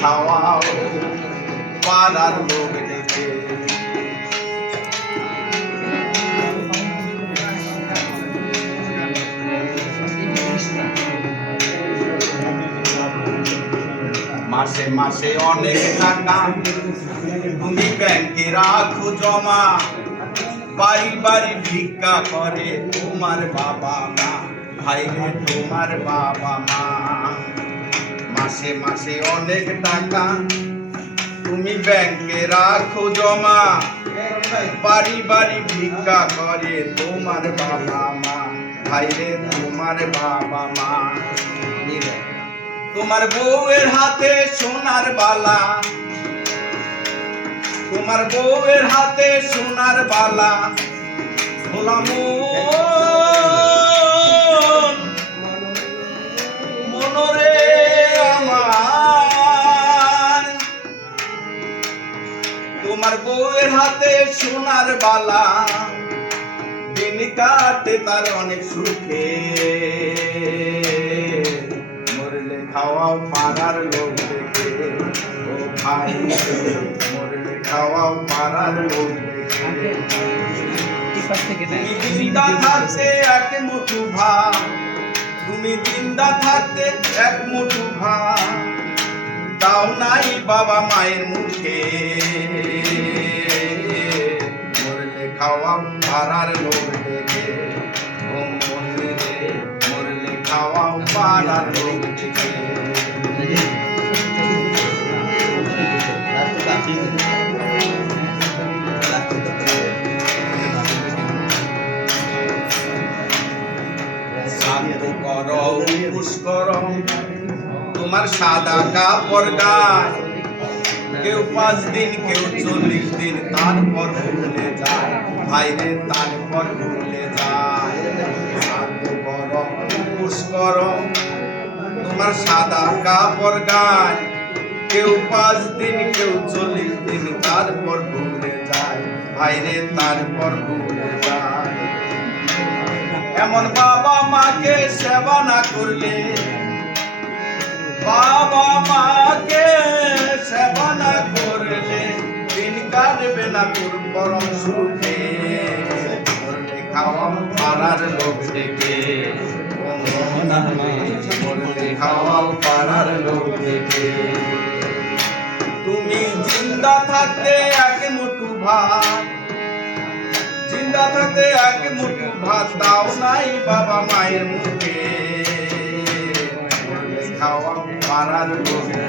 খাওয়াও পাড়ার লোক ডেকে। মাসে মাসে অনেক টাকা তুমি ব্যাংকে রাখো জমা। বাড়ি বাড়ি ভিক্ষা করে তোমার বাবা মা। ভাই তোমার বাবা মা। মাসে মাসে অনেক টাকা তুমি ব্যাংকে রাখো জমা। বাড়ি বাড়ি ভিক্ষা করে তোমার বাবা মা। ভাই রে, তোমার বাবা মা। তোমার বউয়ের হাতে সোনার বালা। তোমার বউয়ের হাতে সোনার বালা। ভোলা তোমার বউয়ের হাতে সোনার বালা। দিন কাটে তার অনেক সুখে। মরলে খাওয়াও পাড়ার লোক দেখে। ও ভাই, মরলে খাওয়াও পাড়ার লোক দেখে। জিন্দা থাকতে এক মুঠু ভাত। তুমি জিন্দা থাকতে এক মুঠু ভাত। তাও নাই বাবা মায়ের মুখে। মরলে খাওয়া পাড়ার লোক দেখে। ও মরলে মরলে খাওয়া পাড়ার লোক দেখে। করো উপোস তোমার সাদা কাপড় গায়ে। কেউ পাঁচ দিন, কেউ চল্লিশ দিন, তারপর ভুলে যায়। ভাইরে, তারপর ভুলে যায়। তোমার সাদা কাপড় গায়ে। কেউ পাঁচ দিন, কেউ চল্লিশ দিন, তারপর ভুলে যায়। ভাইরে, তারপর ভুলে যায়। এমন বাবা মাকে সেবা না করলে বাবা মাকে সেবা না করলে দিন কাটবে না তোর পরম সুখে। করলে খাওয়া পাড়ার লোক দেখে করলে খাওয়া পাড়ার লোক দেখে তুমি জিন্দা থাকতে এক মুঠু ভাত। জিন্দা থাকতে এক মুঠু ভাত দাও নাই বাবা মায়ের মুখে। পাড়ার লোক